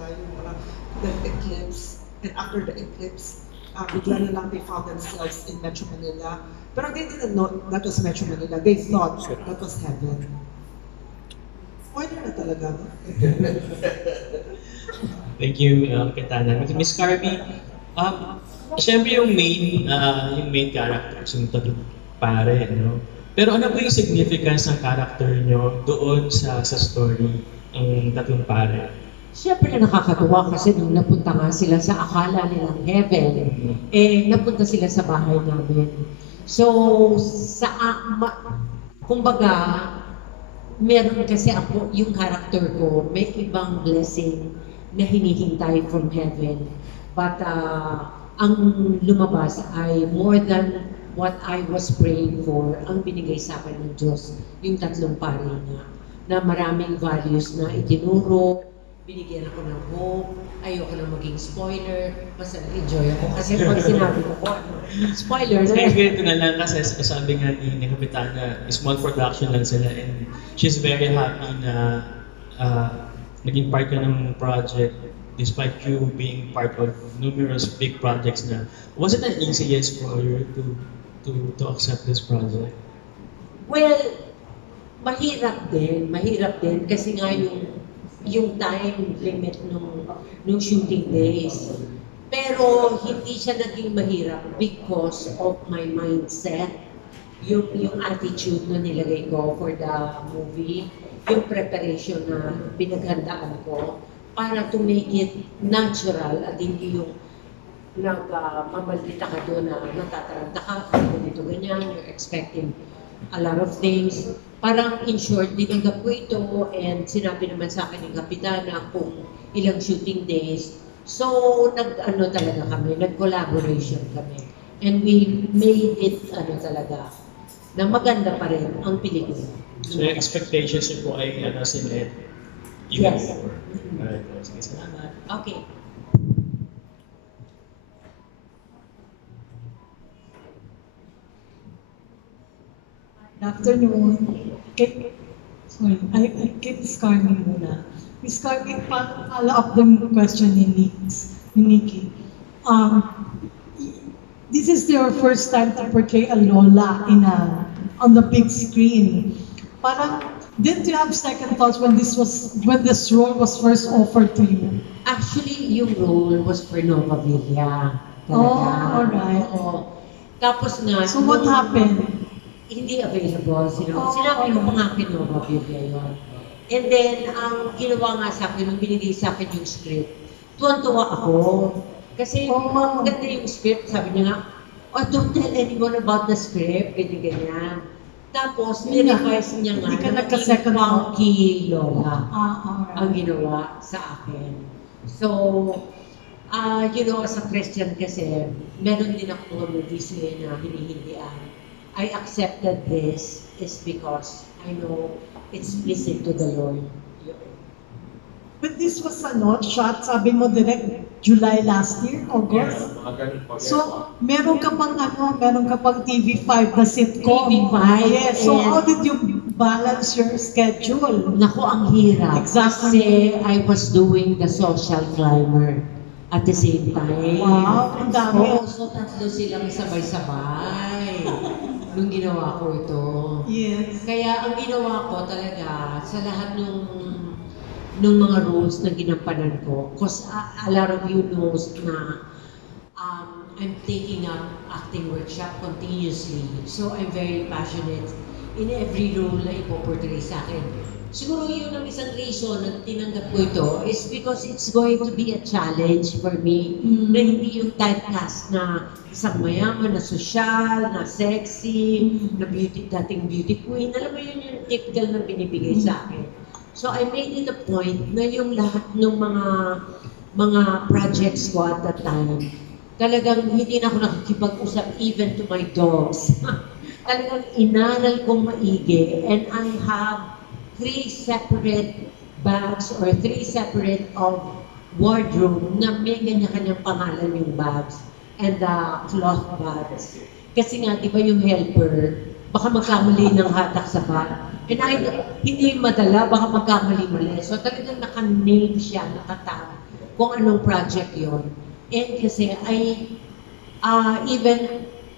sila, yung parang the eclipse, and after the eclipse, bigla na lang they found themselves in Metro Manila. Pero they didn't know that was Metro Manila. They thought that was heaven. Spoiler na talaga. Thank you, Katana. Miss Carby, siyempre yung main characters, yung tatlong pare, no? Pero ano ba yung significance ng character nyo doon sa story, ang tatlong pare? Siyempre nakakatuwa kasi nung napunta nga sila sa akala nilang heaven, napunta sila sa bahay namin. So, kumbaga, meron kasi ako, yung character ko, may ibang blessing na hinihintay from heaven. But ang lumabas ay more than what I was praying for, ang binigay sa akin ng Diyos, yung tatlong pare niya, na maraming values na itinuro, binigyan ako ng hope, ayoko na maging spoiler, mas enjoy ako. Kasi pag sinabi ko, spoiler na. Kaya ganito na lang kasi sabi nga ni Kapitana, small production lang sila and she's very happy na naging part ka ng project despite you being part of numerous big projects na. Was it an easy yes for you to accept this project? Well, mahirap din kasi nga yung time limit nung shooting days. Pero hindi siya naging mahirap because of my mindset, yung attitude na nilagay ko for the movie, yung preparation na pinaghandaan ko para to make it natural at hindi yung mamalita ka doon na natataranta ka, ganito ganyan, you're expecting a lot of things. Parang in short, dinanggap ko ito and sinabi naman sa akin ng Kapitana kung ilang shooting days. So, talaga kami, nag-collaboration kami. And we made it, talaga, na maganda pa rin ang pelikula. So, yung expectations niyo po ay sila even more. Alright, sige, salamat. Okay. Good afternoon. I keep Carmi muna. Miss Carmi, follow up the question ni Nikki. This is your first time to portray a Lola on the big screen. Parang, didn't you have second thoughts when this role was first offered to you? Actually, yung role was for Nova Villa. Oh, alright. Tapos nga, so what happened? Hindi available. Sinabi ko pa nga kay Nova Villa yun. And then, ang ginawa nga sa akin, nung binigay sa akin yung script, tuwan-tuwa ako. Kasi maganda yung script, sabi niya nga, don't tell anyone about the script, ganyan-ganyan. Tapos, nirevise niya nga na naging funky Lola ang ginawa sa akin. So, as a Christian kasi, meron din ako mga movies na hinihindian. I accepted this is because I know it's pleasing to the Lord. But this was shot, sabi mo direct July last year, August? Yeah, so, meron ka pang TV5 na sitcom. TV5. Yes, so how did you balance your schedule? Naku, ang hirap. Exactly. Kasi I was doing the social climber at the same time. Wow, ang dami. So tatlo silang sabay-sabay nung ginawa ko ito. Yes. Kaya ang ginawa ko talaga sa lahat nung mga roles na ginampanan ko, because a lot of you knows na I'm taking up acting workshop continuously. So I'm very passionate in every role na ipoportray sa akin. Siguro yun ang isang reason na tinanggap ko ito is because it's going to be a challenge for me na hindi yung typecast na isang mayaman, na sosyal, na sexy, na dating beauty queen. Alam mo yun yung typical na binibigay sa akin. So I made it a point na yung lahat ng mga projects ko at that time, talagang hindi na ako nakikipag-usap even to my dogs. Talagang inaral kong maigi and I have 3 separate bags or 3 separate of wardrobe na may kanya-kanyang pangalan yung bags and the cloth bags. Kasi nga, di ba yung helper, baka magkamali ng hatak sa bag. And hindi madala, baka magkamali-mali. So talagang naka-name siya, nakatag kung anong project yon. And kasi even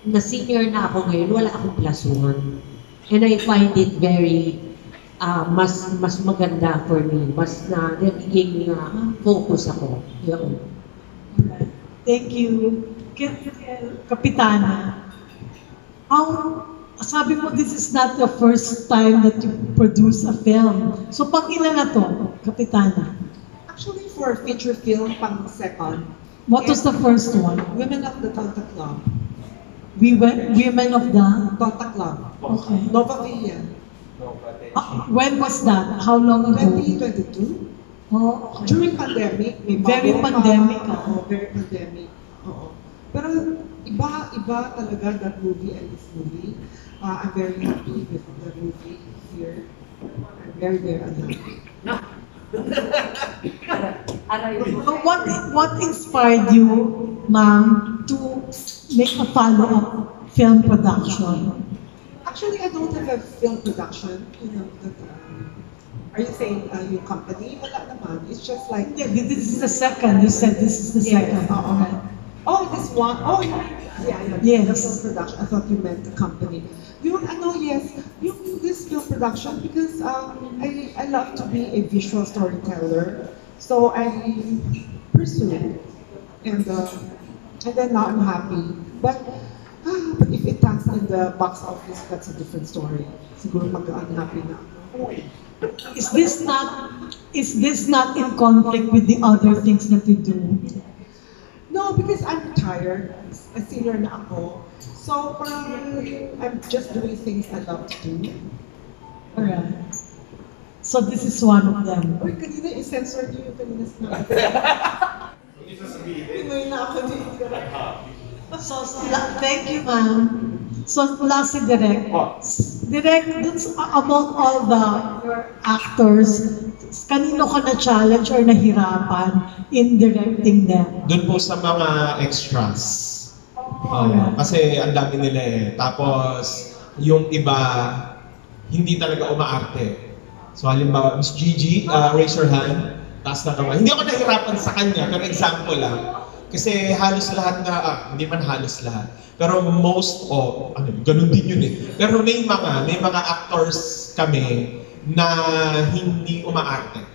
na senior na ako ngayon, wala akong plus one. And I find it very, mas maganda for me. Mas nagiging focus ako. Yun. Thank you. Kapitana, sabi mo this is not the first time that you produce a film. So pang ilan na to, Kapitana? Actually, for feature film, pang second, What was the first one? Women of the Tonta Club. Women of the... Tonta Club. Okay. Nova Villa. When was that? How long ago? 2022. Oh, okay. During pandemic, may Very bago pa. pandemic, Oo, very pandemic. Oo. Pero iba talaga that movie and this movie. I'm very happy with the movie here. I'm very, very unhappy. So what inspired you, ma'am, to make a follow-up film production? Actually, I don't have a film production. Are you saying your company? Wala naman. It's just like... Yeah, this is the second. You said this is the second. Okay. Oh, this one. Oh, yeah. Yes. The film production. I thought you meant the company. Yes. This film production because I love to be a visual storyteller. So I pursued it. And then now I'm happy. But if it tanks in the box office, that's a different story. Siguro mag-unhappy na ako. Is this not in conflict with the other things that you do? No, because I'm retired. A senior na ako. So, I'm just doing things I love to do. Alright. So this is one of them. Uy, kanina i-censor niyo yung kanina sinabi. Pinoy na ako dito. So, thank you, ma'am. So, last si Direk. Direk, among all the actors, kanino ka na-challenge or nahirapan in directing them? Doon po sa mga extras. Alright. Kasi ang dami nila eh. Tapos, yung iba, hindi talaga umaarte. So, halimbawa, Miss Gigi, raise your hand. Taas na kamay. Hindi ako nahirapan sa kanya, pero example lang. Kasi halos lahat na, hindi man halos lahat. Pero ganun din yun eh. Pero may mga actors kami na hindi umaarte.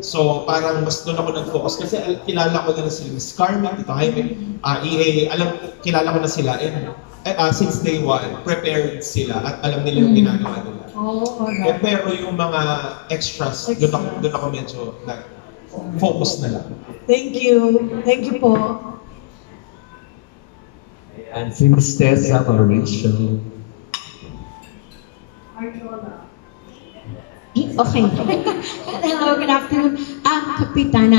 So parang mas doon ako nag-focus kasi kilala ko na sila, Miss Carmen, Tito Jaime, EA, kilala ko na sila. And since day one, prepared sila at alam nila yung ginagawa nila. Oh, alright. Pero yung mga extras, doon ako medyo focus na lang. Thank you. Thank you po. And si Miss Tessa Mauricio. Okay. Hello, good afternoon. Kapitana,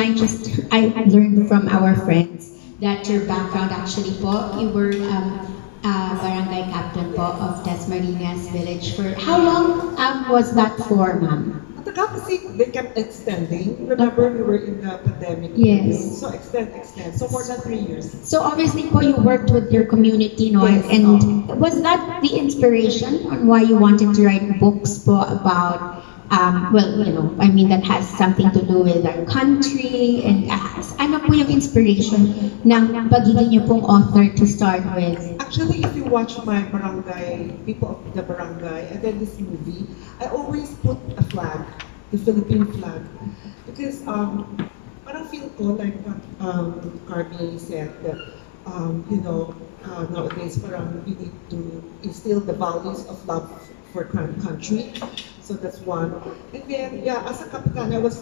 I learned from our friends that your background actually po, you were barangay captain po of Dasmariñas Village for how long was that for, ma'am? Kasi they kept extending. Remember, we were in the pandemic. Yes. So extend. So more than 3 years. So obviously po, you worked with your community, no? Yes, And was that the inspiration on why you wanted to write books po about that has something to do with our country, and ano po yung inspiration ng pagiging niyo pong author to start with? Actually, if you watch my barangay, people of the barangay, and then this movie, I always put a flag, the Philippine flag, because parang feel ko like what Carmi said that nowadays parang we need to instill the values of love for country. So that's one. And then, as a kapitan, I was,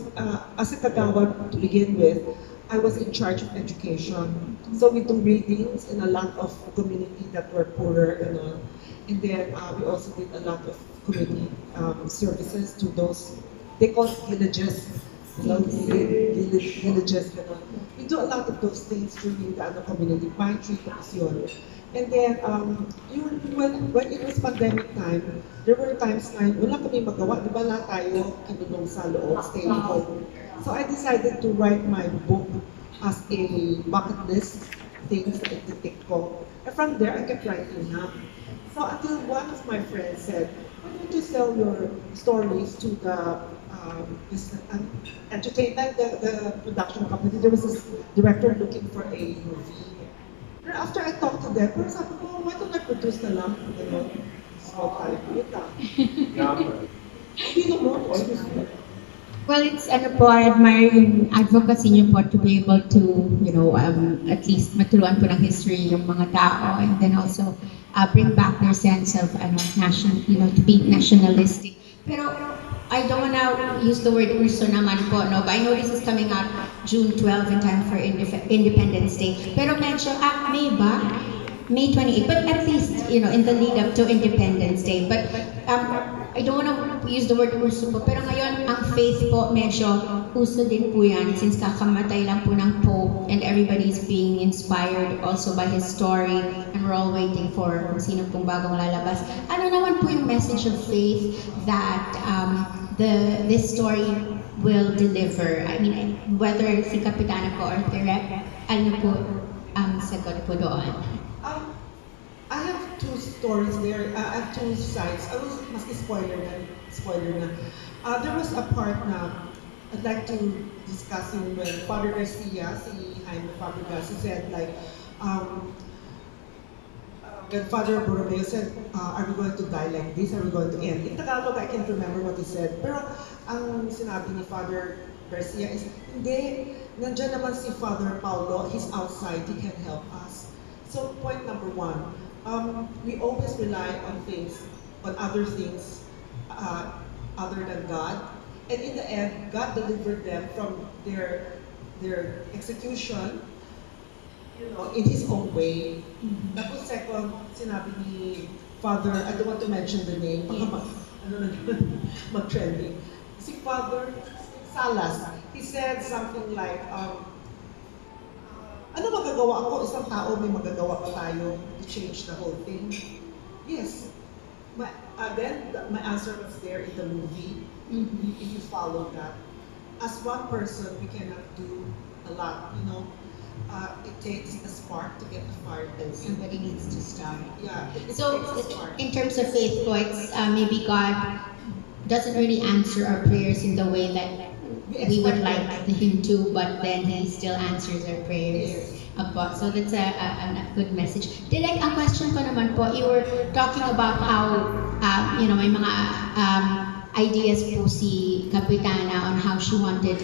as a kagawad to begin with, I was in charge of education. So we do readings in a lot of community that were poorer and all. And then we also did a lot of community services to those, they call it villages. Villages, we do a lot of those things during the community, pine tree, yun. And then, when it was pandemic time, there were times na wala kami magawa, di ba na tayo kinulong sa loob, staying home. So I decided to write my book as a bucket list, things that I tick ko. And from there, I kept writing na. So until one of my friends said, why don't you sell your stories to the entertainment, the production company, there was this director looking for a movie. Pero after I talked to them, parang sabi ko, why don't I produce na lang, small kalikuta. Hindi naman, excuse me. Well, it's ano po, I admire yung advocacy niyo po to be able to, at least matuluan po ng history yung mga tao, and then also bring back their sense of national, to be nationalistic. Pero I don't wanna use the word uso naman po, no? But I know this is coming out June 12 in time for Independence Day. Pero medyo, May ba? May 28, but at least, in the lead up to Independence Day. But I don't want to use the word uso po, pero ngayon, ang faith po, medyo uso din po yan since kakamatay lang po ng Pope and everybody's being inspired also by his story and we're all waiting for kung sino pong bagong lalabas. Ano naman po yung message of faith that this story will deliver? I mean, whether si Kapitana po or Direk, ano po ang sagot po doon? I have two stories there. I have two sides. I was maski spoiler na. There was a part na I'd like to discuss when Father Garcia, si Jaime Fabregas, he said like, when Father Borromeo said, are we going to die like this? Are we going to end? In Tagalog, I can't remember what he said. Pero ang sinabi ni Father Garcia is, hindi, nandiyan naman si Father Paulo, he's outside, he can help us. So point number one, we always rely on other things other than God. And in the end, God delivered them from their execution, in His own way. Tapos second, sinabi ni Father, I don't want to mention the name, baka mag-trending. Si Father Salas, he said something like, ano magagawa ako? Isang tao, may magagawa pa tayo to change the whole thing? Yes. Then my answer was there in the movie, if you follow that. As one person, we cannot do a lot, it takes a spark to get the fire going. Somebody needs to start. Yeah. So, in terms of faith points, maybe God doesn't really answer our prayers in the way that we would like Him to, but then He still answers our prayers. So that's a good message. Direk, ang question ko naman po, you were talking about how, may mga ideas po si Kapitana on how she wanted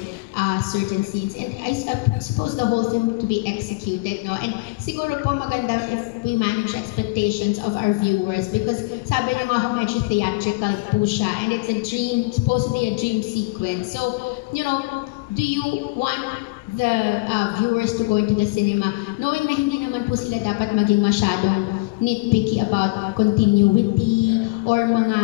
certain scenes. And I suppose the whole thing to be executed, no? And siguro po maganda if we manage expectations of our viewers because sabi niyo nga ho medyo theatrical po siya and it's supposedly a dream sequence. So, do you want the viewers to go into the cinema knowing na hindi naman po sila dapat maging masyadong nitpicky about continuity or mga,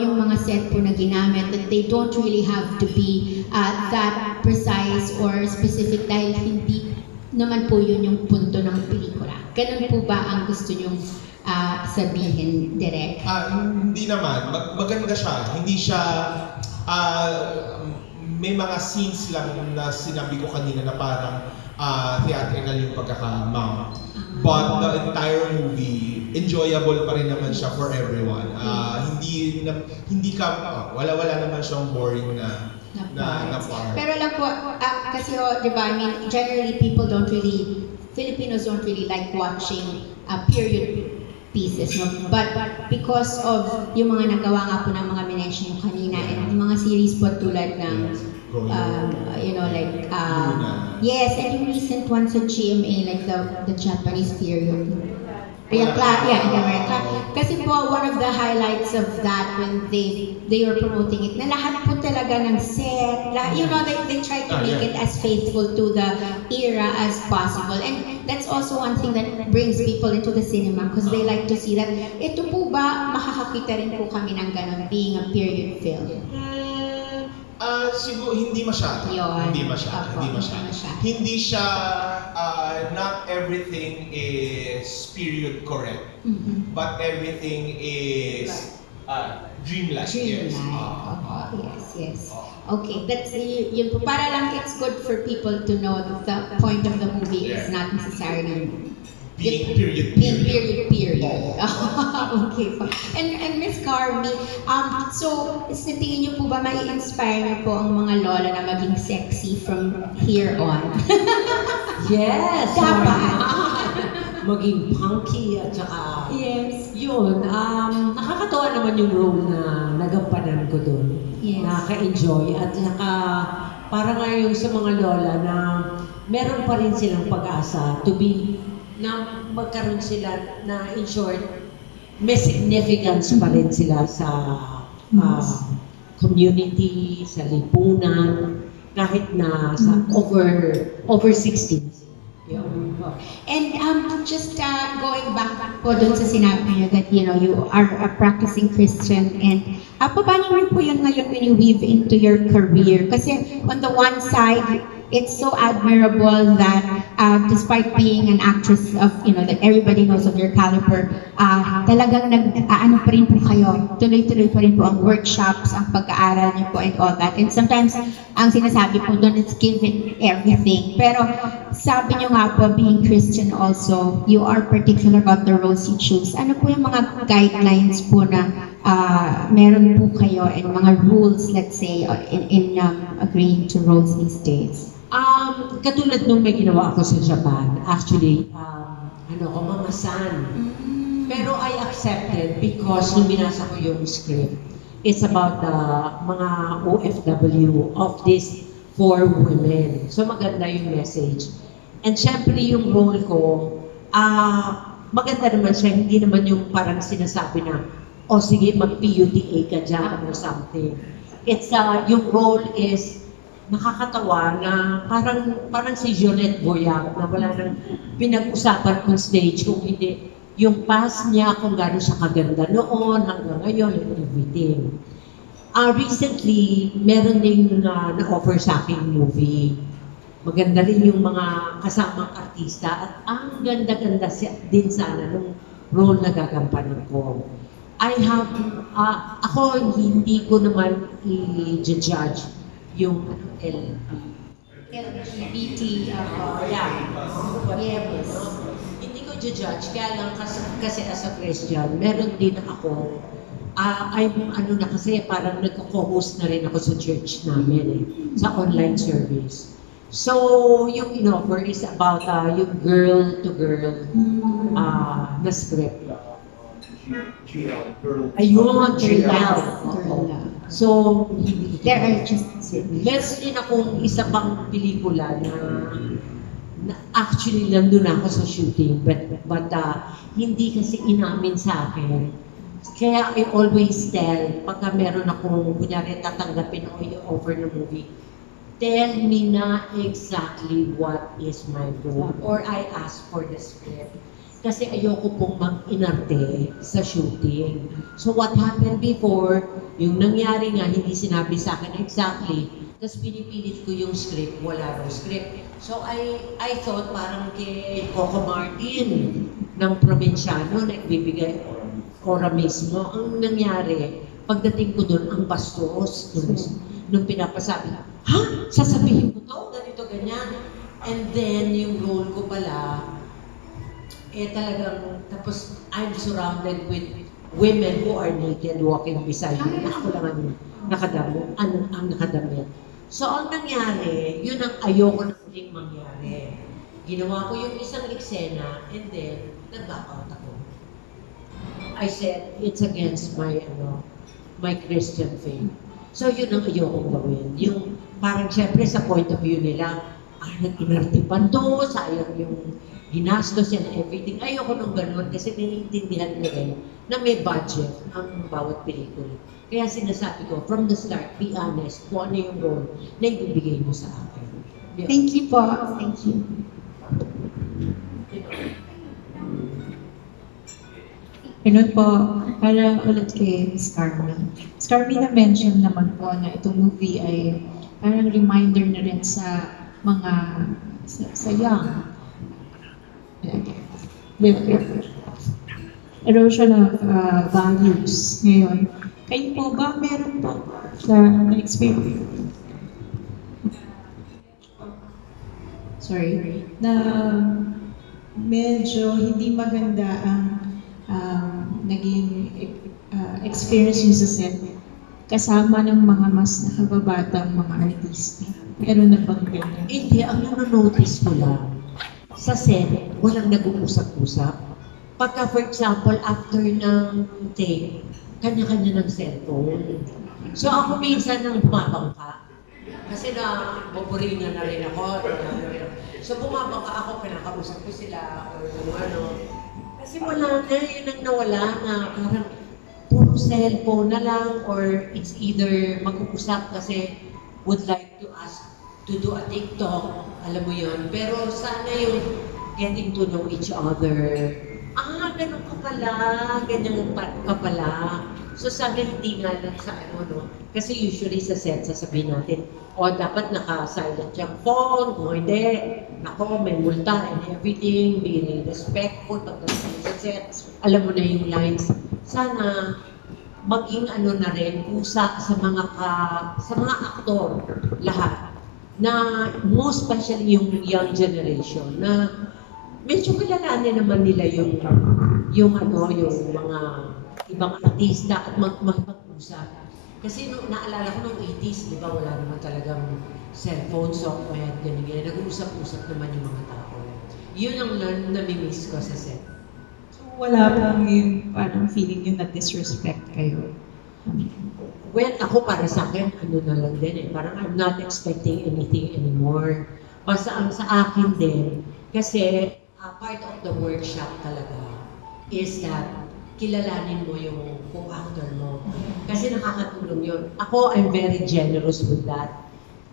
yung mga set po na ginamit, that they don't really have to be that precise or specific dahil hindi naman po yun yung punto ng pelikula. Ganun po ba ang gusto nyong sabihin, Direk? Hindi naman. Maganda siya. Hindi siya, may mga scenes lang na sinabi ko kanina na parang theatrical yung pagkaka-mount. But the entire movie, enjoyable pa rin naman siya for everyone. Hindi ka, wala naman siyang boring na part. Pero lang po, kasi di ba, I mean, generally Filipinos don't really like watching period pieces, no? But because of yung mga nagawa nga po ng mga minention yung kanina and yung mga series po tulad ng yes, and yung recent one sa GMA, like the Japanese period. In America. Kasi po, one of the highlights of that when they were promoting it, na lahat po talaga ng set, they try to make it as faithful to the era as possible. And that's also one thing that brings people into the cinema because they like to see that, ito po ba, makakakita rin po kami ng ganun, being a period film? Siguro hindi masyado. Hindi masyado. Hindi siya, not everything is period correct. But everything is dreamlike. Yes. Yes. Okay, that's yun po. Para lang it's good for people to know that the point of the movie is not necessarily being period Being period. period. Okay po. And Miss Carmi, so sa tingin niyo po ba mai-inspire niyo po ang mga lola na maging sexy from here on? Yes! Dapat. Maging punky at saka... Yes. Yun, nakakatawa naman yung role na nagampanan ko doon. Yes. Nakaka-enjoy at saka para nga yung sa mga lola na meron pa rin silang pag-asa to be, na magkaroon sila na in short, may significance pa rin sila sa community, sa lipunan, kahit na sa over 60. And just going back po dun sa sinabi niyo that you are a practicing Christian and paano rin po yun ngayon when you weave into your career? Kasi on the one side, it's so admirable that despite being an actress of, that everybody knows of your caliber, talagang ano pa rin po kayo, tuloy-tuloy pa rin po ang workshops, ang pag-aaral niyo po and all that. And sometimes, ang sinasabi po doon is giving everything. Pero sabi niyo nga po, being Christian also, you are particular about the roles you choose. Ano po yung mga guidelines po na meron po kayo and mga rules, let's say, in agreeing to roles these days? Katulad nung may ginawa ako sa Japan, actually, mamasan. Pero I accepted because nung binasa ko yung script, it's about the mga OFW of these 4 women. So maganda yung message. And syempre yung role ko, maganda naman siya, hindi naman yung parang sinasabi na, sige, mag-PUTA ka dyan or something. It's, yung role is, nakakatawa na parang si Jonette Boyang na wala nang pinag-usapan kung stage, kung hindi, yung past niya, kung gano'n siya kaganda noon, hanggang ngayon, and everything. Recently, meron ding na-offer sa aking movie. Maganda rin yung mga kasamang artista at ang ganda-ganda din sana nung role na gagampanan ko. Ako hindi ko naman i-judge yung LGBT. Yes. Hindi ko judge, kaya lang kasi as a Christian, meron din ako, kasi parang nagko-co-host na rin ako sa church namin sa online service. So, yung in-offer is about yung girl-to-girl na script. Ayun, GL. So, There are just meron din akong isa pang pelikula na actually nandun ako sa shooting but hindi kasi inamin sa akin. Kaya I always tell, pagka meron akong kunyari tatanggapin o i-offer ng movie, tell me na exactly what is my role or I ask for the script. Kasi ayoko pong mag-inarte sa shooting. So what happened before, yung nangyari nga, hindi sinabi sa akin exactly, tapos pinipilit ko yung script, wala raw script. So I thought parang kay Coco Martin ng probinsyano, nagbibigay ora mismo. Ang nangyari, pagdating ko doon, ang bastos nung pinapasabi, sasabihin ko to, ganito, ganyan. And then yung role ko pala, talagang, tapos I'm surrounded with women who are naked walking beside me. Ako lang ang nakadamit. So ang nangyari, yun ang ayoko na muling mangyari. Ginawa ko yung isang eksena and then nag-back out ako. I said, it's against my Christian faith. So yun ang ayokong gawin. Yung parang syempre sa point of view nila, nag-inartipan to, sayang yung ginastos and everything. Ayoko nung ganun kasi naiintindihan nila na may budget ang bawat pelikula. Kaya sinasabi ko, from the start, be honest kung ano yung role na ibibigay mo sa akin. Yeah. Thank you po. Thank you. Ganun po, para ulit kay Ms. Carmi. Ms. Carmi na-mention naman po na itong movie ay parang reminder na rin sa mga sa young. Erosion of values ngayon. Kayo po ba meron po sa experience? Sorry, na medyo hindi maganda ang naging experience niyo sa set kasama ng mga mas nakababatang mga artista. Meron na bang ganyan? Hindi, ang nanonotice ko lang, sa set, walang nag-uusap-usap. Pagka, for example, after ng take, kanya-kanya ng cellphone. So ako minsan nang bumabangka, kasi na boboringan na rin ako. So bumabangka ako, pinakausap ko sila, or ano. Kasi wala na, yun ang nawala na parang puro cellphone na lang, or it's either mag-uusap kasi would like to ask to do a TikTok, alam mo yun. Pero sana yung getting to know each other. Ganun ka pala, ganyan ka pala. So sana hindi nga lang sa ano, no? Kasi usually sa set, sasabihin natin, dapat naka-silent yung phone, kung hindi, nako, may multa and everything, be respectful, pagdating sa set, alam mo na yung lines. Sana maging ano na rin, pusa sa mga aktor, lahat. Na most especially yung young generation, na medyo kilalanin naman nila yung mga ibang artista at magpag-usap. Kasi naalala ko nung 80s, di ba, wala naman talagang cellphone, software, ganyan. Nag-uusap-usap naman yung mga tao. Yun ang nami-miss ko sa set. So, wala bang yung parang feeling yun na disrespect kayo? Well, ako para sa akin, ano na lang din parang I'm not expecting anything anymore. Basta ang sa akin din, kasi part of the workshop talaga is that kilalanin mo yung co-actor mo. Kasi nakakatulong yun. Ako, I'm very generous with that.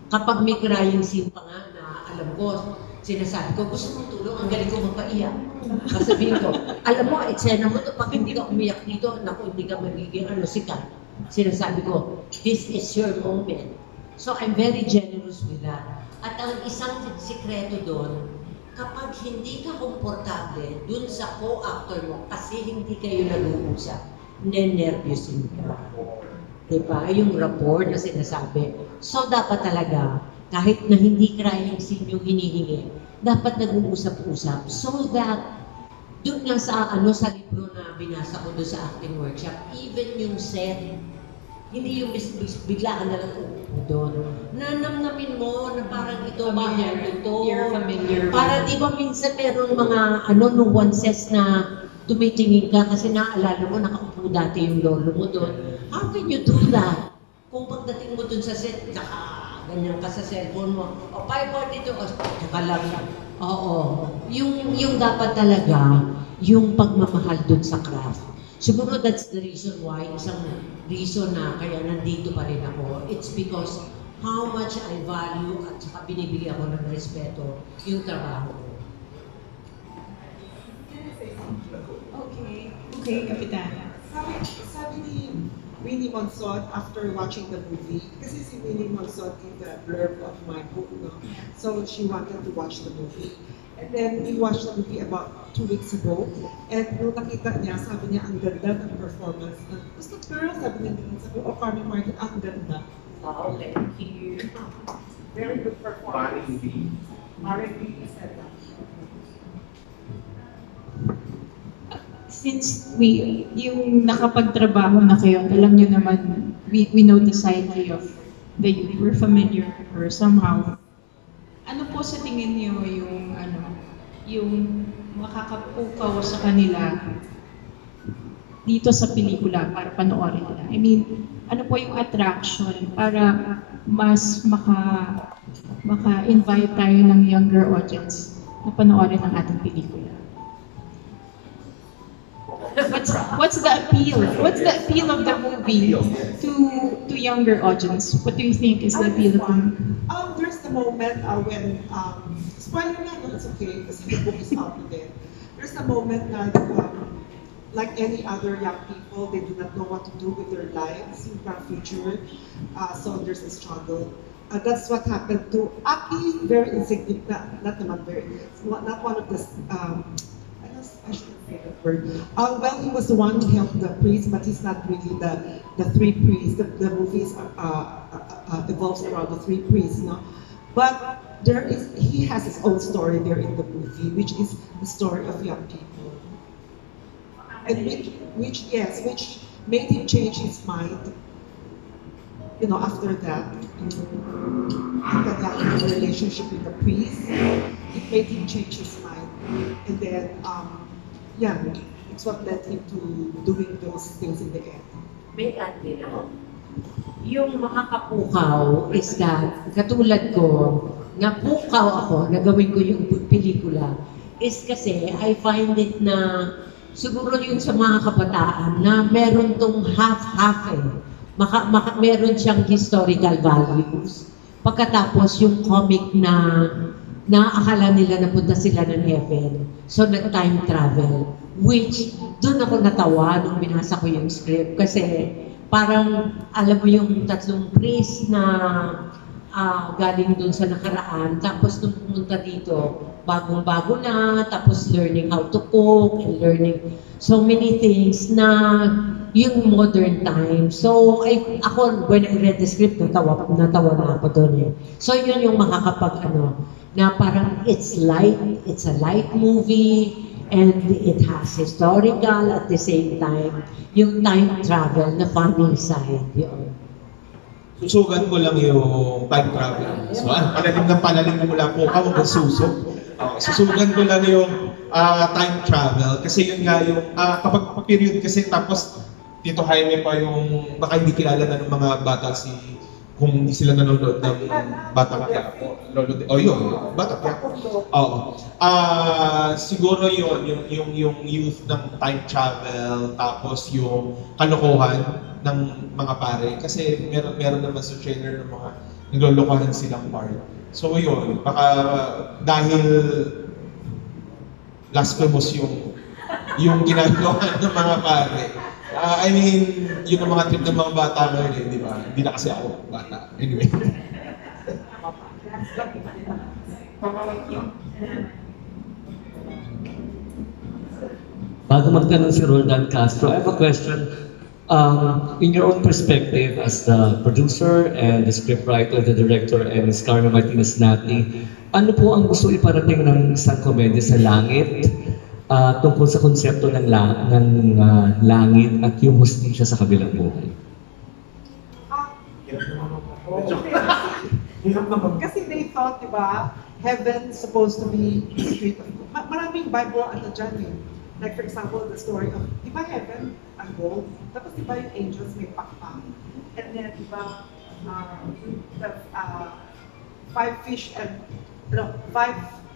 Kapag may crying scene pa nga na alam ko, sinasabi ko, gusto mong tulong, ang galing ko magpaiyak. Sasabihin ko, alam mo, eksena mo to, pag hindi ka umiyak dito, naku, hindi ka magiging sikat. Sinasabi ko, this is your moment. So I'm very generous with that. At ang isang sikreto doon, kapag hindi ka komportable dun sa co-actor mo kasi hindi kayo nag-uusap, nervyusin ka. Diba? Yung rapport na sinasabi. So dapat talaga, kahit na hindi crying scene yung hinihingi, dapat nag-uusap-usap so that doon nga sa libro na binasa ko doon sa acting workshop, even yung set, hindi yung bigla ka na lang uupo doon. Nanamnamin mo na parang ito bahay ito. You're familiar. Para di ba minsan merong mga nuances na tumitingin ka kasi naalala mo nakaupo dati yung lolo mo doon. How can you do that? Kung pagdating mo doon sa set, ganyan ka sa cellphone mo, 542, tsaka lang. Oo. Yung dapat talaga, yung pagmamahal doon sa craft. Siguro that's the reason why, isang reason na kaya nandito pa rin ako. It's because how much I value at saka binibigyan ako ng respeto yung trabaho ko. Okay, Kapitana. Sabi ni Winnie Monsod after watching the movie, kasi si Winnie Monsod in the blurb of my book, no? So she wanted to watch the movie. And then we watched the movie about 2 weeks ago. And nung nakita niya, sabi niya, ang ganda ng performance. Who's the girl? Sabi niya, sabi, Carmen Martin, ang ganda. Oh, thank you. Very good performance. R&B said that. Since yung nakapagtrabaho na kayo, alam nyo naman, we know the psyche of the youth. We're familiar or somehow. Ano po sa tingin niyo yung makakapukaw sa kanila dito sa pelikula para panoorin nila? I mean, ano po yung attraction para mas maka-invite tayo ng younger audience na panoorin ang ating pelikula? What's the appeal? What's the appeal of the movie to younger audience? What do you think is the appeal of the movie? There's the moment when spoiler na, no, it's okay because the book is out there. There's the moment that like any other young people, they do not know what to do with their lives in the future. So there's a struggle. That's what happened to Aki. Very insignificant, not one of the. I shouldn't say that word. Well, he was the one who helped the priest, but he's not really the three priests. The movie evolves around the three priests, no? But he has his own story there in the movie, which is the story of young people, and which made him change his mind. You know, after that, the relationship with the priest, it made him change his mind, and then it's what led him to doing those things in the end. May add din ako. Yung makakapukaw is that, katulad ko, napukaw ako, nagawin ko yung pelikula, is kasi I find it na siguro yun sa mga kabataan na meron tong half-half eh. Meron siyang historical values. Pagkatapos yung comic na akala nila napunta sila ng heaven. So nag-time travel. Which, doon ako natawa nung binasa ko yung script. Kasi parang, alam mo yung tatlong priest na galing doon sa nakaraan. Tapos nung pumunta dito, bagong-bago na. Tapos learning how to cook and learning so many things na yung modern time. So, ako, when I read the script, natawa na ako doon eh. So, yun yung na parang it's a light movie, and it has historical at the same time, yung time travel na funny side. Yun. Susugan ko lang yung time travel. So, palalim mula po ako hanggang susok. Susugan ko lang yung time travel. Kasi yun nga yung, kapag period kasi tapos Tito Jaime pa yung, baka hindi kilala na ng mga bata kung hindi sila nanonood ng Batang Quiapo. Yun, Batang Quiapo. Oo. Siguro yun, yung youth ng time travel, tapos yung kalokohan ng mga pare. Kasi meron naman sa trailer ng mga naglolokohan silang part. So yun, baka dahil blasphemous yung ginagawa ng mga pare. I mean, yun ang mga trip ng mga bata ngayon eh, di ba? Hindi na kasi ako bata. Anyway. Bago magtanong si Roldan Castro, I have a question. In your own perspective as the producer and the scriptwriter, the director, and Ms. Carmen Martinez-Nati, ano po ang gusto iparating ng isang komedya sa langit tungkol sa konsepto ng langit at yung hustisya sa kabilang buhay? Kasi they thought, di ba, heaven supposed to be straight. Maraming Bible dyan eh. Like for example, the story of, di ba heaven, ang gold? Tapos di ba yung angels may pakpak? And then, di ba,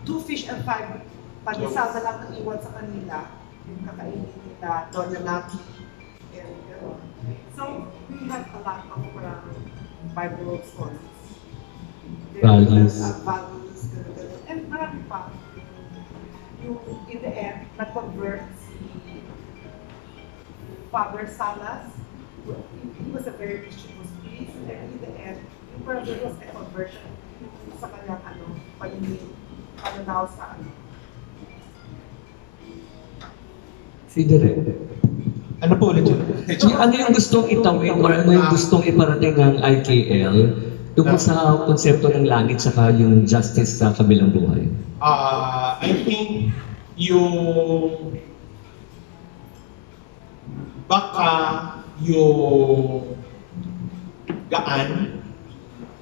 two fish and five pandesal na lang ang iwan sa kanila, yung kakainin nila, Doña Nati, and gano'n. So, we have a lot of Bible stories. Values. Values, gano'n. And marami pa. Yung, in the end, na-convert si Father Salas. He was a very mischievous priest, and in the end, there was a conversion sa kanyang pananaw sa Si Direk. Ano po ulit yun? Ano yung gustong itawid or ano yung gustong iparating ng IKL tungkol sa konsepto ng langit saka yung justice sa kabilang buhay? I think yung baka yung gaan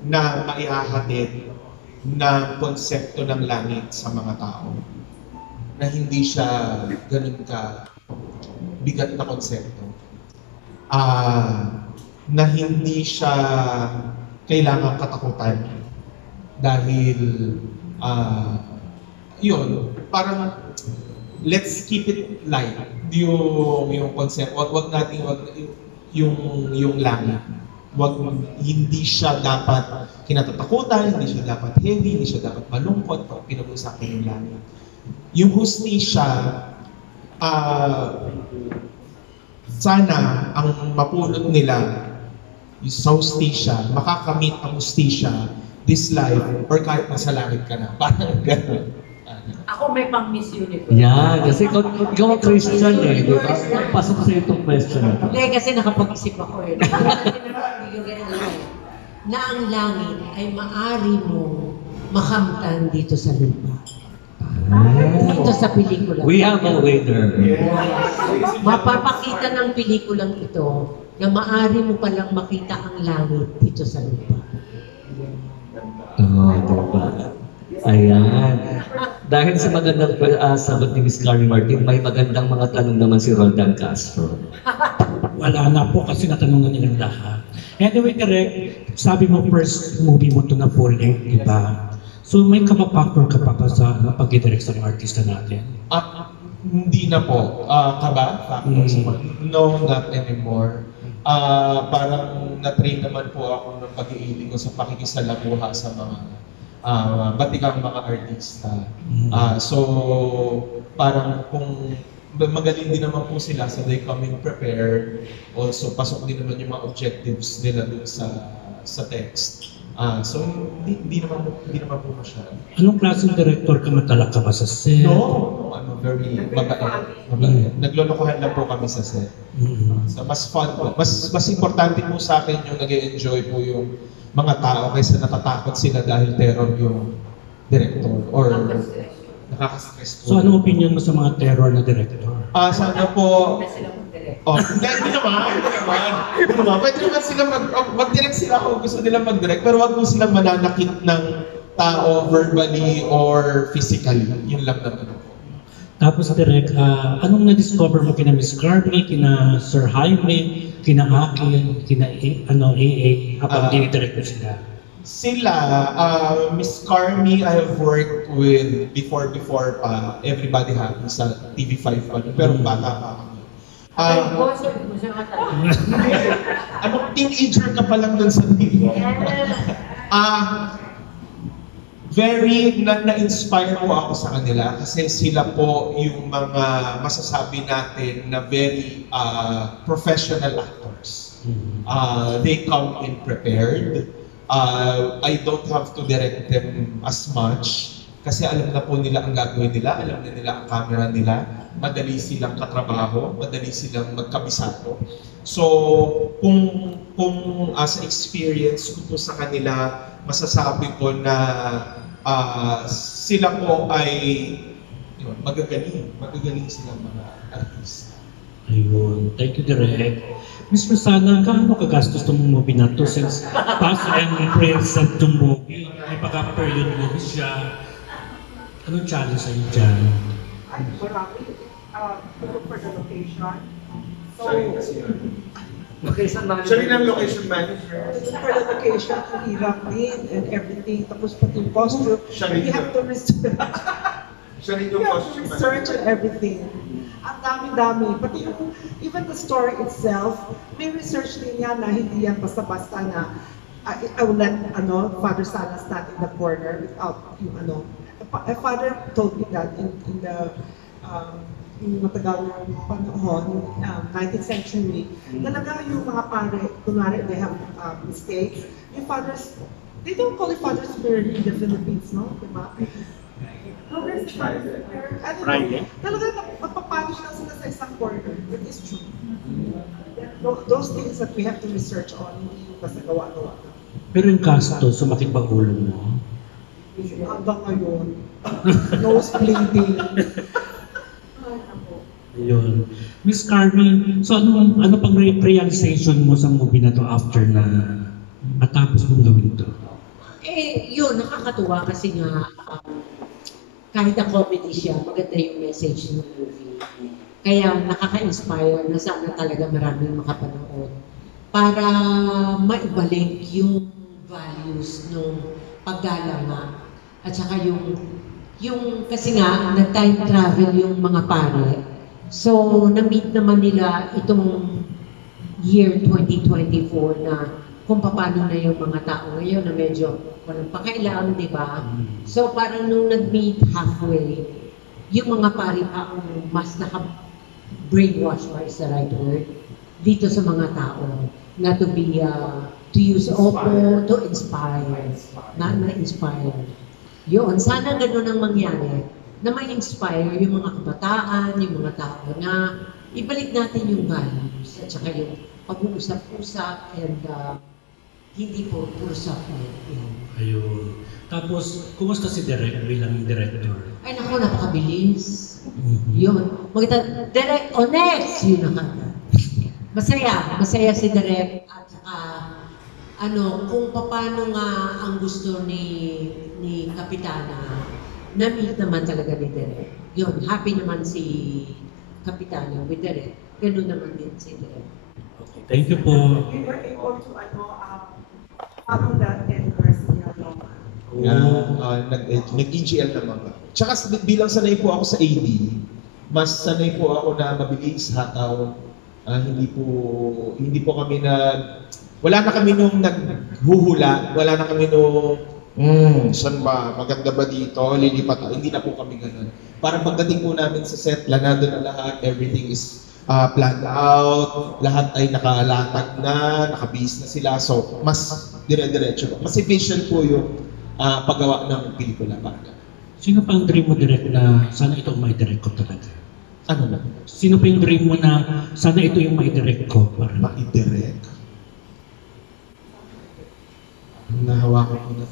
na maihahatid ng konsepto ng langit sa mga tao na hindi siya ganun ka bigat na konsepto. Na hindi siya kailangang katakutan dahil yun, parang let's keep it light yung concept. Wag natin yung langit. Hindi siya dapat kinatatakutan, hindi siya dapat heavy, hindi siya dapat malungkot pag pinag-usapan yung langit. Yung hustisya, sana ang mapulot nila sa hustisya, makakamit ang hustisya this life or kahit nasa langit ka na. Parang gano'n. Ako may pang Miss Universe. Yan, kasi ikaw ang Christian eh, di ba? Pasok sa itong question na ito. Hindi, kasi nakapag-isip ako eh. Hindi realize na ang langit ay maari mo makamtan dito sa lupa. Oh. Dito sa pelikula. We have a winner. Mapapakita ng pelikulang ito na maari mo palang makita ang langit dito sa lupa. Oh, diba? Ayan. Dahil sa magandang sagot ni Miss Carrie Martin, may magandang mga tanong naman si Roldan Castro. Wala na po kasi natanong na nilang lahat. Anyway, Direk, sabi mo first movie mo to na full length, di ba? So may kama-factor ka pa ba sa pag-direct sa mga artista natin? Hindi na po. Kaba? Factor sa No, not anymore. Parang na-train naman po ako ng pag-iiling ko sa pakikisalamuha sa mga batikang mga artista. So, parang kung magaling din naman po sila, so they come in prepared. Also, pasok din naman yung mga objectives nila dun sa text. So, hindi naman po masyado. Anong klaseng director ka, matalak ka ba sa set? No, very mabait. Naglolokohan lang po kami sa set. So, mas fun po. Mas importante po sa akin yung nag-enjoy po yung mga tao kaysa natatakot sila dahil terror yung director or nakaka-stress po. So anong opinion mo sa mga terror na director? Sana po... Hindi naman. Pwede naman sila mag-direct sila kung gusto nila mag-direct, pero wag mo silang mananakit ng tao verbally or physically. Yun lang naman. Tapos direct, anong na-discover mo kina Miss Carmi, kina Sir Jaime, kina Akin, kina AA, habang dinidirect mo sila? Sila, Miss Carmi, I have worked with before pa, Everybody Happy sa TV5 pa, pero bata pa ako. Teenager ka pa lang dun sa TV. Very na-inspire po ako sa kanila kasi sila po yung mga masasabi natin na very professional actors. They come in prepared. I don't have to direct them as much kasi alam na po nila ang gagawin nila, alam na nila ang camera nila, madali silang katrabaho, madali silang magkabisado. So, kung sa experience ko po sa kanila, masasabi ko na sila po ay magagaling silang mga artista. Ayun, thank you Direk. Miss Rosana, gaano kagastos itong movie na to since past and present itong movie? May pagka-period movie siya. Anong challenge sa'yo dyan? Marami. Look for the location. So, Location manager. Siya rin ang location manager. look for the location, ang hirap din and everything. Tapos pati yung costume. We have to research. Siya rin We have to research and everything. Ang dami-dami. Pati yung, even the story itself, may research din yan na hindi yan basta-basta na I will let Father Sana stand in the corner without yung Father told me that in the matagal na panahon, 19th century, talaga yung mga pare, kunwari they have mistakes, yung fathers, they don't call it fathers spirit in the Philippines, no? Diba? No, there's the father's spirit. Talaga magpapanish lang sila sa isang corner. It is true. Those things that we have to research on, hindi yung basta gawa-gawa. Pero yung kasto, sumakit ba ulo mo? Hanggang ngayon, nose bleeding. Ayun. Miss Carmi, so ano pang realization mo sa movie na to after na matapos mong gawin ito? Yun, nakakatuwa kasi nga kahit na comedy siya, maganda yung message ng movie. Kaya nakaka-inspire na sana talaga maraming makapanood para maibalik yung values ng paggalang at saka yung kasi nga nag-time travel yung mga pare. So, na-meet naman nila itong year 2024 na kung paano na yung mga tao ngayon na medyo walang pakailangan, di ba? So, parang nung nag-meet halfway, yung mga pare pa ang mas naka-brainwash, or is the right word, dito sa mga tao na to be, to use Oppo, to inspire, na-inspire. Yun, sana gano'n ang mangyari, na ma-inspire yung mga kabataan, yung mga tao na ibalik natin yung values at saka yung pag-uusap-usap and Hindi po, puro software. Yan. Ayun. Tapos, kumusta si Direk bilang director? Ay naku, napakabilis. Yun. Maganda, Direk, next! Yun na kagad. Masaya si Direk at saka kung paano nga ang gusto ni Kapitana, na-meet naman talaga ni Direk. Yun, happy naman si Kapitana with Direk. Ganun naman din si Direk. Okay, thank you po. We were able to, follow that anniversary, Nag-EGL naman ba? Tsaka bilang sanay po ako sa AD, mas sanay po ako na mabilis, hataw. Hindi po kami wala na kami nung naghuhula, wala na kami nung saan ba, maganda ba dito, lilipat tayo. Hindi na po kami ganun. Parang pagdating po namin sa set, planado na lahat, everything is planned out, lahat ay nakalatag na, nakabihis na sila. So, mas dire-diretso. Mas efficient po yung paggawa ng pelikula. Sino pa ang dream mo, Direk, na sana ito ang may direct ko talaga? Ano na? Sino pa yung dream mo na sana ito yung may direct ko? Maidirect? Nahawakan ko na.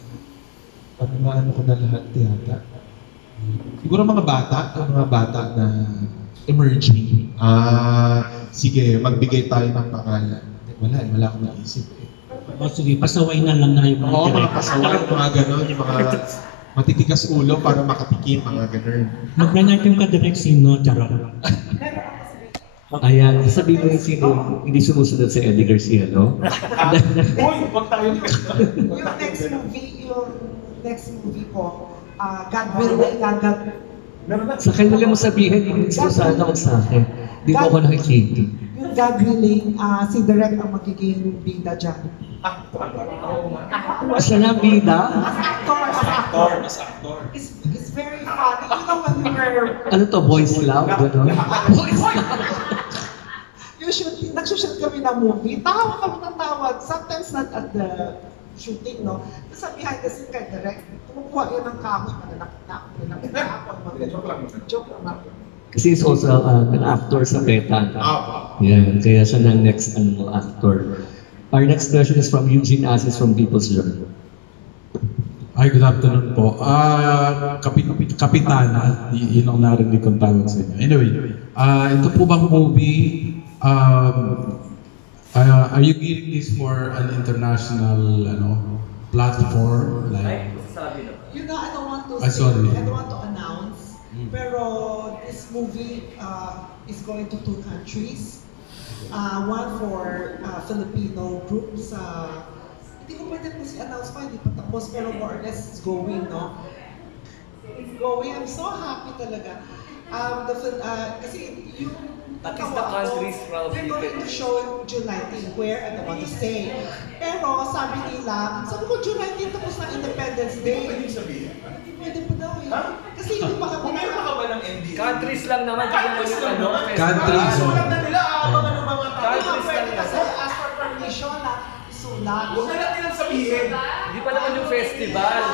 Ano ko na lahat yata. Siguro mga bata na emerging. Sige, magbigay tayo ng pangalan. Wala akong naisip eh. O sige, pasaway na lang na yung mga Oo, direct. mga pasaway, mga gano'n, yung mga matitigas ulo para makatikim, mga gano'n. Mag-nanyakin ka, Direk, sino? Charot. Ayan, sabihin mo yung sino hindi sumusunod sa Eddie Garcia, no? Uy, wag tayo. yung next movie ko, God Willing, Sa kanila mo sabihin, hindi sana ako sa akin. Di ko ako nakikita. yung God Willing, si Direk ang magiging bida dyan. Siya na bida? As actor. It's very funny. You know when we were Ano to, boys love? Gano'n? nagsushoot kami ng movie, tawa kami ng tawa. Sometimes not at the shooting, no? Sa behind the scene kay Direk, kumukuha yun ng kahoy, Joke lang. Kasi he's also an actor sa Beta. Yan, kaya siya ng next actor. Our next question is from Eugene Asis from People's Journal. Hi, good afternoon po. Kapitana, yun ang narinig kong tawag sa inyo. Anyway, ito po bang movie, are you gearing this for an international platform? Like, I don't want to announce, pero this movie is going to 2 countries. One for Filipino groups. Hindi ko pwede po si-announce pa, hindi pa tapos, pero more or less it's going, no? It's going. I'm so happy talaga. Kasi yung That is the countries from they're going to show June 19, where I don't want to say. Pero sabi ko June 19 tapos na Independence Day. Pwede sabihin? Hindi pwede pa daw eh. Kasi hindi pa kami Countries lang naman. Countries. Countries lang kasi ask for permission na isulat. Huwag na lang nilang sabihin. Hindi pa naman yung festival.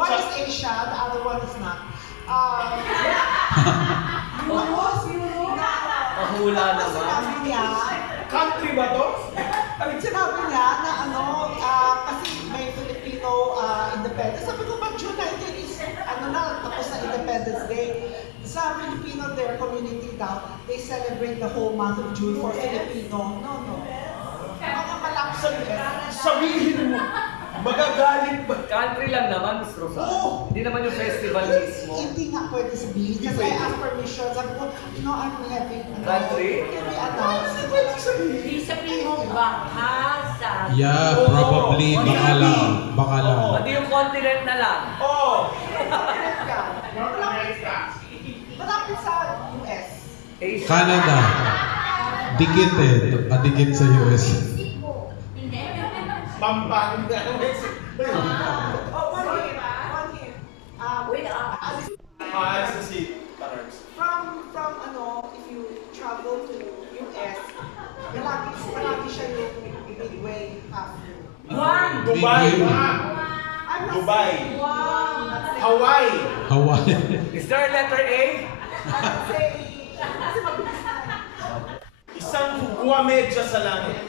One is Asia, the other one is not. Mahula naman. Sinabi niya, Country ba to? sinabi niya na kasi may Filipino independence. Sabi ko, pag June 19 is, tapos na Independence Day. Sa Filipino, their community daw, they celebrate the whole month of June for Filipino. No. Mga malapit Sabihin mo, magagalit ba? Country lang naman, Miss Rosa. Hindi naman yung festival mismo. Hindi nga pwede sabihin. Kasi I ask permission. Sabi ko, I'm having Country? Can we announce? Hindi sabihin mo baka sa... yeah, probably, baka lang. Pati yung continent na lang. Malapit sa US. Asia. Canada. Dikit padikit sa US. Pampanga. If you travel to US, malaki siya yung midway pathway. Dubai. Dubai. Hawaii. Hawaii. Is there a letter A? Kasi mabilis na. Isang guwamedya sa langit.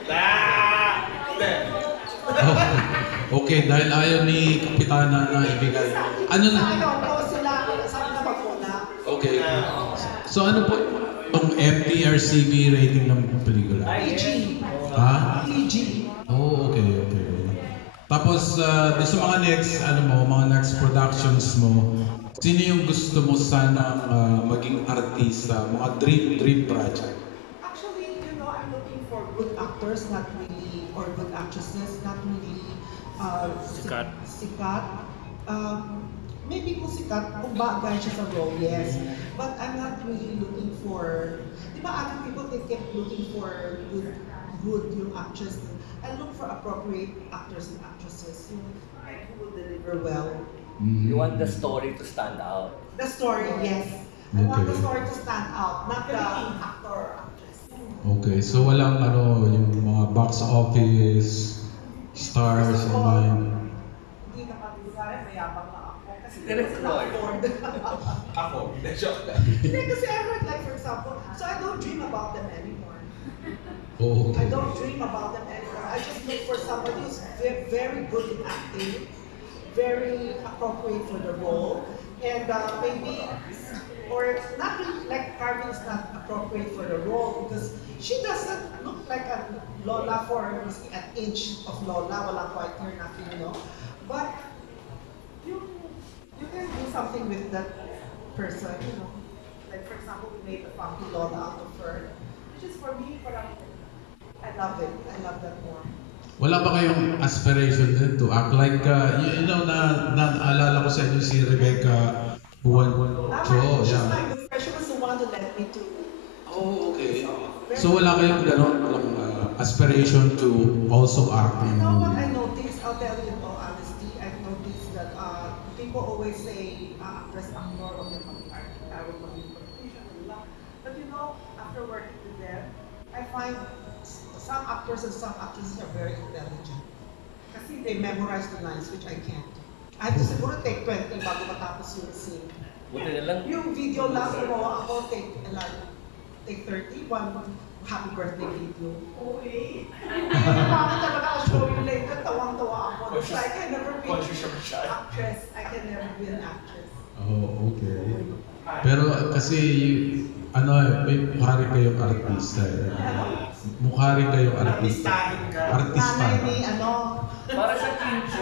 Okay, dahil ayaw ni Kapitana na ibigay. Ano na? Okay. So ano po yung MTRCB rating ng pelikula? PG. Ha? PG. Oh, okay. Tapos, doon sa mga next productions mo, sino yung gusto mo sana maging artista? Mga dream project? Actually, I'm looking for good actors, not really, or good actresses, not really Sikat. Maybe kung sikat, kung bagay siya sa role, yes. But I'm not really looking for, di ba other people, they kept looking for good yung actress. I look for appropriate actors and actresses who will deliver well. You want the story to stand out. The story, yes. I want the story to stand out, not the actor or actress. Okay, so walang yung mga box office stars in mind. Hindi naman design, mayabang na ako. Kasi Direct hindi ko afford. Ako, joke. Hindi, kasi I heard, like, for example, so I don't dream about them anymore. Oh, I okay. don't dream about them anymore. I just look for somebody who's very good in acting, very appropriate for the role, and maybe, or not really, like Carmen is not appropriate for the role because she doesn't look like a Lola for an inch of Lola, wala quite her, nothing, But you can do something with that person, Like for example, we made a funky Lola out of her, which is for me, I love it. I love that more. Wala ba kayong aspiration din to act like, naalala ko sa inyo si Rebecca Juan. She's my good friend. She was the one who led me to. Oh, okay. So wala kayong aspiration to also act in You know what movie? I noticed? I'll tell you in all honesty. I've noticed that people always say, actress, actor, or I will be politician, but after working with them, I find some actors and some actresses are very intelligent. Kasi they memorize the lines, which I can't. I have to siguro take 20 bago matapos yung scene. Buti na lang. Yung video lang, gumawa ako, take 30, one happy birthday video. Okay. Bakit talaga ako show you later, tawang-tawa ako. It's like, I can never be an actress. I can never be an actress. Oh, okay. Pero kasi, may mukha rin kayong artista. Mukha rin kayong artista. Artista. Nanay ni, Para sa kincho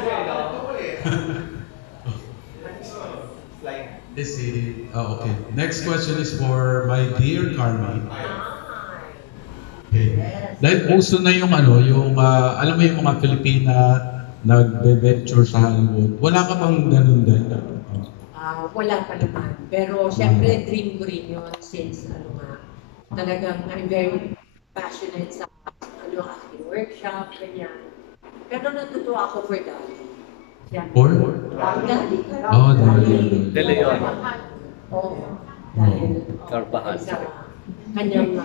Okay. Next question is for my dear Carmen. Okay. Dahil uso na yung alam mo yung mga Pilipina nagbe-venture sa Hollywood. Wala ka bang ganun din? Wala pa naman. Pero syempre, dream ko rin yun since talagang I'm very passionate sa acting workshop, ganyan. Pero natutuwa ako for Dali. For? Dali. Oh, Dali. De Leon. Oo. Dahil Carvajal. sa kanyang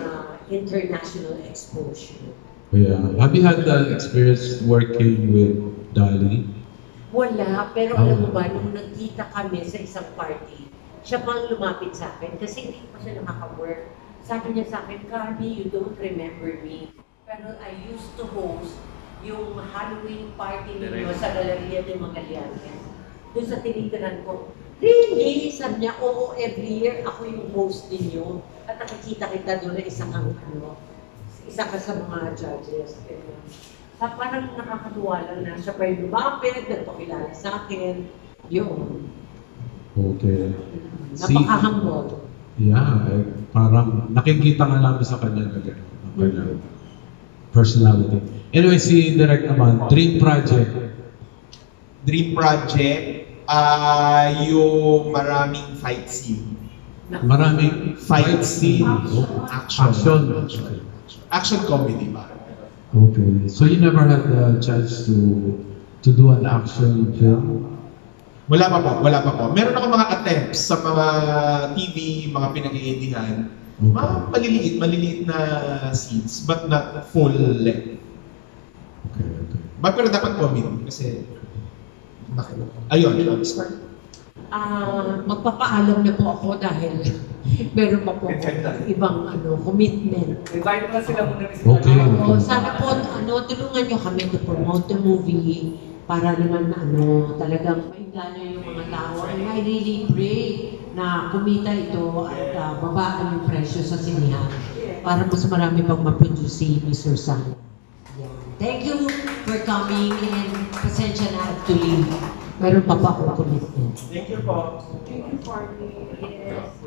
international exposure. Yeah. Have you had the experience working with Dali? Wala, pero alam mo ba, nung nagkita kami sa isang party, siya pang lumapit sa akin kasi hindi pa siya nakaka-work. Sabi niya sa akin, Carmi, you don't remember me, pero I used to host yung Halloween party ninyo sa Galleria de Magallanes. Doon sa tinitiran ko, really? Sabi niya, oo, every year ako yung host ninyo. At nakikita kita doon na isa ka sa mga judges. Parang nakakatuwa lang na siya pa yung lumapit, nagpakilala sa akin. Yun. Okay. Napaka-humble. Yeah, parang nakikita nga namin sa kanya na gano'n, ang kanyang personality. Anyway, si Direk naman, dream project. Dream project, yung maraming fight scene. Maraming fight scene. Action. Action comedy ba? Okay. So you never had the chance to do an action film? Wala pa po. Meron ako mga attempts sa mga TV, mga pinag-iedihan. Okay. Mga maliliit na scenes, but not full length. Okay. Pero dapat comedy kasi ayun. magpapaalam na po ako dahil meron pa po ako ibang commitment. Invite mo na sila muna. Okay. Sana po tulungan nyo kami to promote the movie para naman talagang maingganyo yung mga tao. And I really pray na kumita ito at babaan yung presyo sa sinihan para mas marami pang ma-produce si Mr. San. Thank you for coming and pasensya na to leave. Meron pa po ako commitment. Thank you po. Thank you, Party. Yes.